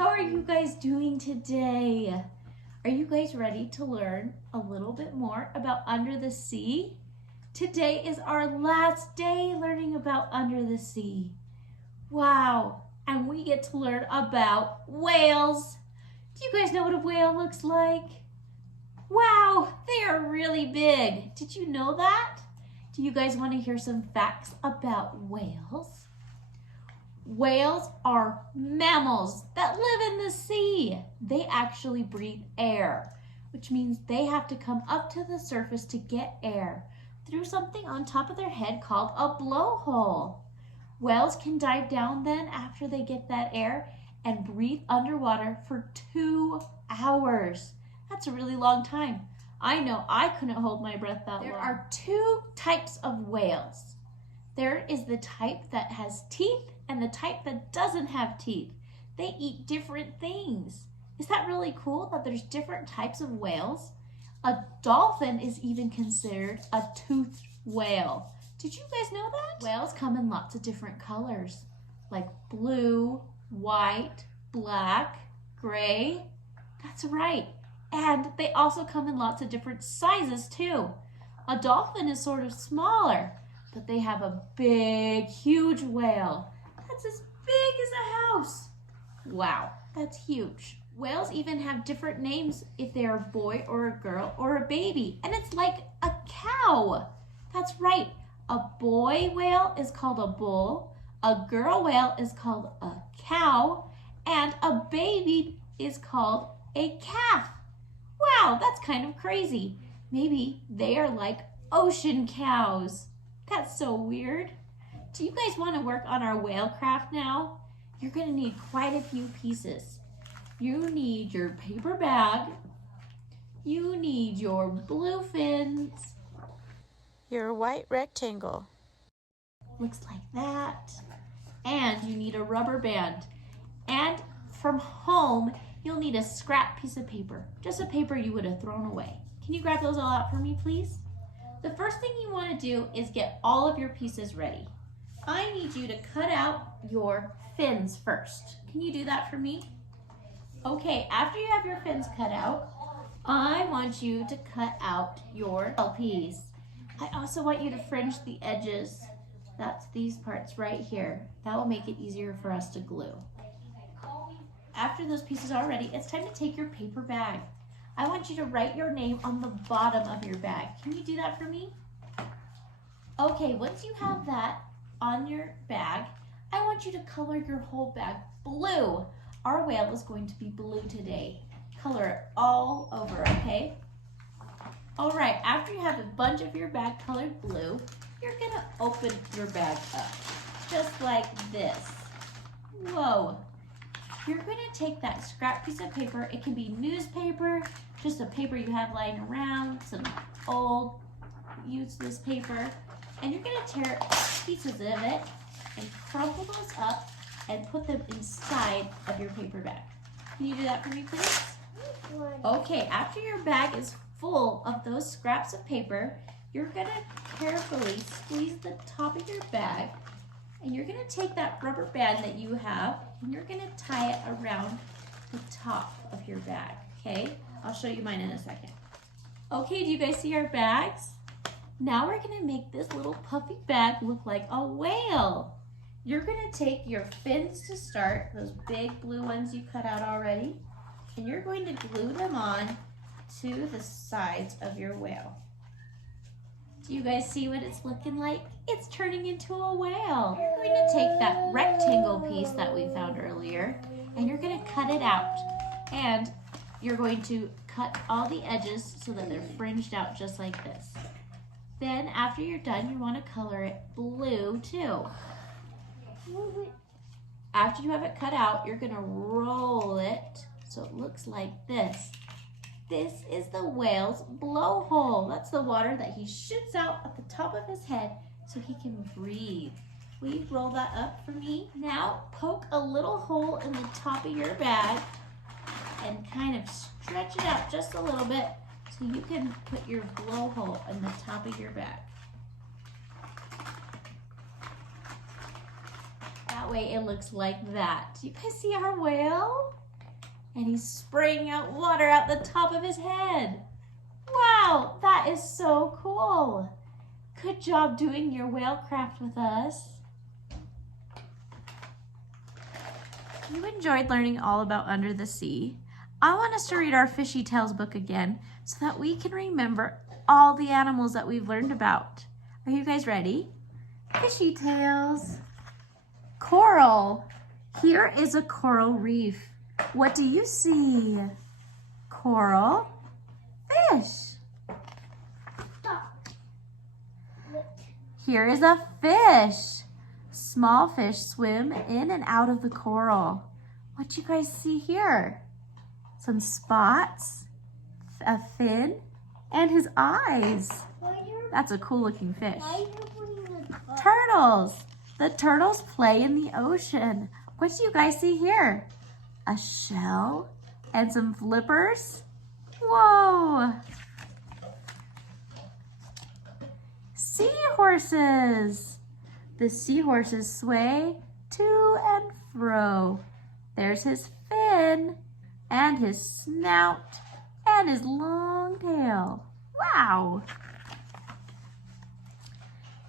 How are you guys doing today? Are you guys ready to learn a little bit more about under the sea? Today is our last day learning about under the sea. Wow, and we get to learn about whales. Do you guys know what a whale looks like? Wow, they are really big. Did you know that? Do you guys want to hear some facts about whales? Whales are mammals that live in the sea. They actually breathe air, which means they have to come up to the surface to get air through something on top of their head called a blowhole. Whales can dive down then after they get that air and breathe underwater for 2 hours. That's a really long time. I know I couldn't hold my breath that long. There are 2 types of whales. There is the type that has teeth and the type that doesn't have teeth. They eat different things. Is that really cool that there's different types of whales? A dolphin is even considered a toothed whale. Did you guys know that? Whales come in lots of different colors, like blue, white, black, gray. That's right. And they also come in lots of different sizes too. A dolphin is sort of smaller, but they have a big, huge whale. That's as big as a house. Wow, that's huge. Whales even have different names if they are a boy or a girl or a baby. And it's like a cow. That's right. A boy whale is called a bull. A girl whale is called a cow. And a baby is called a calf. Wow, that's kind of crazy. Maybe they are like ocean cows. That's so weird. Do you guys want to work on our whale craft now? You're going to need quite a few pieces. You need your paper bag. You need your blue fins. Your white rectangle. Looks like that. And you need a rubber band. And from home, you'll need a scrap piece of paper. Just a paper you would have thrown away. Can you grab those all out for me, please? The first thing you want to do is get all of your pieces ready. I need you to cut out your fins first. Can you do that for me? Okay, after you have your fins cut out, I want you to cut out your tail piece. I also want you to fringe the edges. That's these parts right here. That will make it easier for us to glue. After those pieces are ready, it's time to take your paper bag. I want you to write your name on the bottom of your bag. Can you do that for me? Okay, once you have that on your bag, I want you to color your whole bag blue. Our whale is going to be blue today. Color it all over, okay? All right, after you have a bunch of your bag colored blue, you're gonna open your bag up, just like this. Whoa. You're gonna take that scrap piece of paper. It can be newspaper, just a paper you have lying around, some old useless paper, and you're gonna tear pieces of it and crumple those up and put them inside of your paper bag. Can you do that for me, please? Okay, after your bag is full of those scraps of paper, you're gonna carefully squeeze the top of your bag, and you're gonna take that rubber band that you have and you're gonna tie it around the top of your bag, okay? I'll show you mine in a second. Okay, do you guys see our bags? Now we're gonna make this little puffy bag look like a whale. You're gonna take your fins to start, those big blue ones you cut out already, and you're going to glue them on to the sides of your whale. Do you guys see what it's looking like? It's turning into a whale. You're going to take that rectangle piece that we found earlier, and you're gonna cut it out. And you're going to cut all the edges so that they're fringed out just like this. Then after you're done, you wanna color it blue too. After you have it cut out, you're gonna roll it so it looks like this. This is the whale's blowhole. That's the water that he shoots out at the top of his head so he can breathe. Will you roll that up for me? Now poke a little hole in the top of your bag and kind of stretch it out just a little bit so you can put your blowhole in the top of your bag. That way it looks like that. Do you guys see our whale? and he's spraying out water out the top of his head. Wow, that is so cool. Good job doing your whale craft with us. You enjoyed learning all about Under the Sea. I want us to read our Fishy Tales book again so that we can remember all the animals that we've learned about. Are you guys ready? Fishy Tales. Coral. Here is a coral reef. What do you see? Coral. Fish. Here is a fish. Small fish swim in and out of the coral. What do you guys see here? Some spots, a fin, and his eyes. That's a cool looking fish. Turtles. The turtles play in the ocean. What do you guys see here? A shell and some flippers. Whoa. Seahorses. The seahorses sway to and fro. There's his fin and his snout and his long tail. Wow.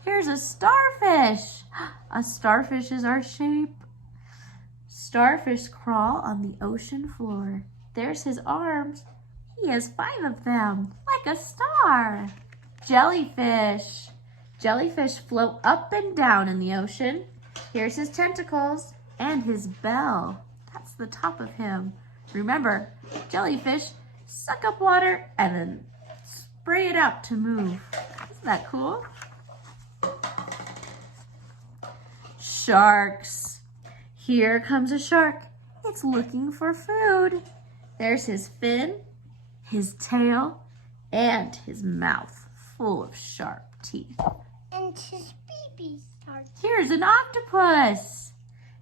Here's a starfish. A starfish is our shape. Starfish crawl on the ocean floor. There's his arms. He has 5 of them, like a star. Jellyfish. Jellyfish float up and down in the ocean. Here's his tentacles and his bell. That's the top of him. Remember, jellyfish suck up water and then spray it out to move. Isn't that cool? Sharks. Here comes a shark. It's looking for food. There's his fin, his tail, and his mouth full of sharp teeth. And his baby starts. Here's an octopus.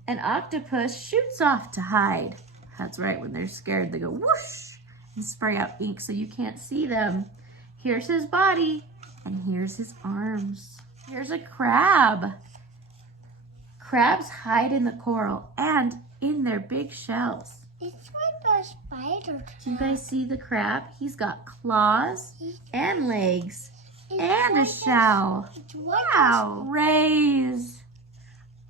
An octopus shoots off to hide. That's right, when they're scared, they go whoosh and spray out ink so you can't see them. Here's his body, and here's his arms. Here's a crab. Crabs hide in the coral and in their big shells. It's like a spider. Do you guys see the crab? He's got claws and legs and a shell. Wow. Rays.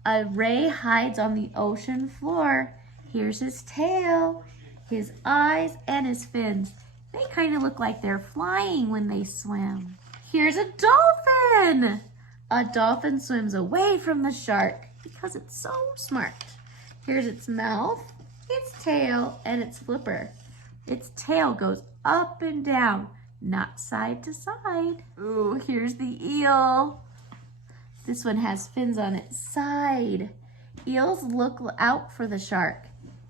A ray hides on the ocean floor. Here's his tail, his eyes, and his fins. They kind of look like they're flying when they swim. Here's a dolphin. A dolphin swims away from the shark because it's so smart. Here's its mouth, its tail, and its flipper. Its tail goes up and down, not side to side. Ooh, here's the eel. This one has fins on its side. Eels look out for the shark.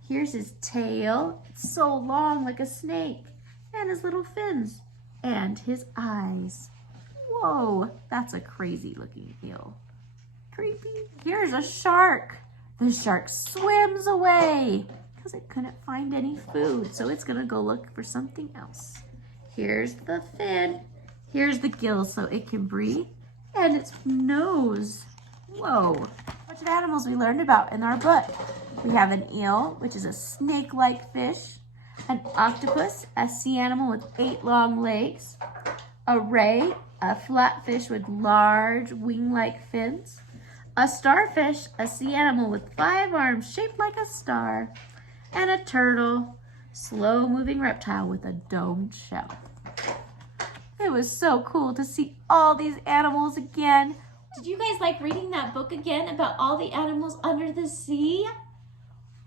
Here's his tail. It's so long like a snake. And his little fins. And his eyes. Whoa, that's a crazy looking eel. Creepy. Here's a shark. The shark swims away because it couldn't find any food. So it's gonna go look for something else. Here's the fin. Here's the gills so it can breathe. And its nose. Whoa. A bunch of animals we learned about in our book. We have an eel, which is a snake-like fish. An octopus, a sea animal with 8 long legs. A ray, a flatfish with large wing-like fins. A starfish, a sea animal with 5 arms shaped like a star. And a turtle, slow-moving reptile with a domed shell. It was so cool to see all these animals again. Did you guys like reading that book again about all the animals under the sea?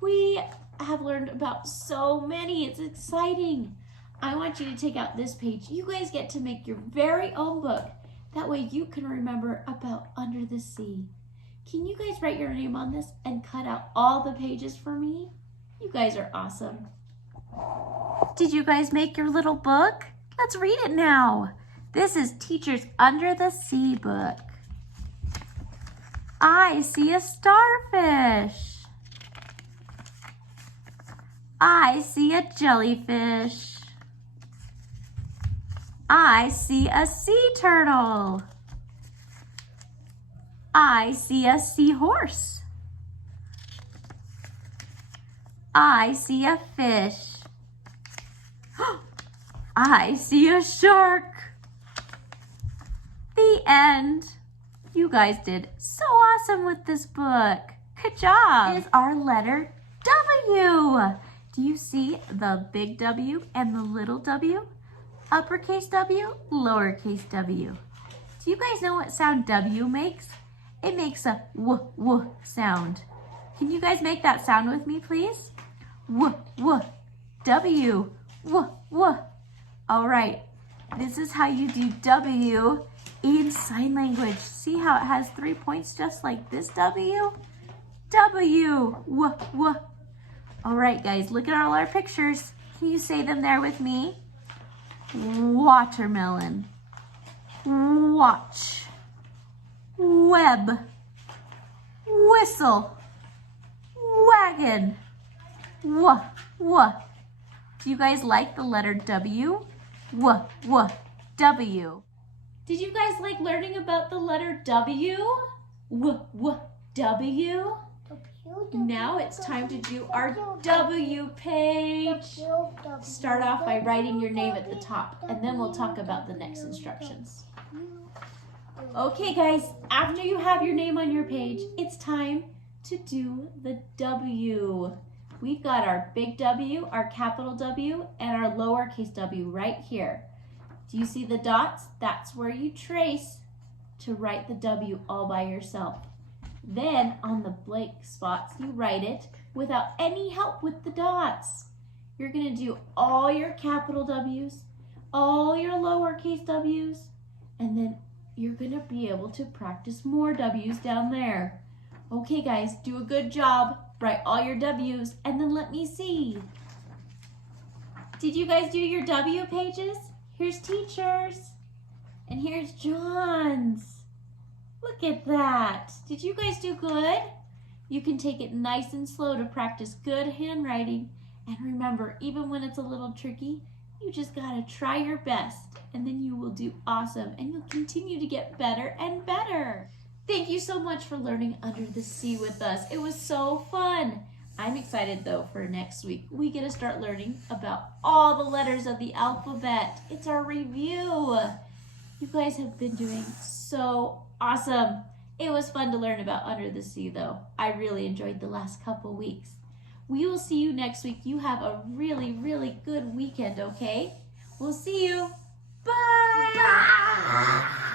We have learned about so many. It's exciting. I want you to take out this page. You guys get to make your very own book. That way you can remember about under the sea. Can you guys write your name on this and cut out all the pages for me? You guys are awesome. Did you guys make your little book? Let's read it now. This is Teacher's Under the Sea book. I see a starfish. I see a jellyfish. I see a sea turtle. I see a seahorse. I see a fish. I see a shark. The end. You guys did so awesome with this book. Good job. Is our letter W. Do you see the big W and the little W? Uppercase W, lowercase w. Do you guys know what sound W makes? It makes a w sound. Can you guys make that sound with me, please? W, W, w. All right, this is how you do W in sign language. See how it has 3 points just like this W? W, w. All right, guys, look at all our pictures. Can you say them there with me? Watermelon, watch, web, whistle, wagon, w. Do you guys like the letter W? W. Did you guys like learning about the letter W? W. Now it's time to do our W page. Start off by writing your name at the top, and then we'll talk about the next instructions. Okay, guys, after you have your name on your page, it's time to do the W. We've got our big W, our capital W, and our lowercase w right here. Do you see the dots? That's where you trace to write the W all by yourself. Then on the blank spots, you write it without any help with the dots. You're going to do all your capital W's, all your lowercase w's, and then you're going to be able to practice more W's down there. Okay, guys, do a good job. Write all your W's, and then let me see. Did you guys do your W pages? Here's teacher's, and here's John's. Look at that. Did you guys do good? You can take it nice and slow to practice good handwriting. And remember, even when it's a little tricky, you just gotta try your best, and then you will do awesome, and you'll continue to get better and better. Thank you so much for learning Under the Sea with us. It was so fun. I'm excited though for next week. We get to start learning about all the letters of the alphabet. It's our review. You guys have been doing so awesome. It was fun to learn about Under the Sea though. I really enjoyed the last couple weeks. We will see you next week. You have a really, really good weekend, okay? We'll see you. Bye.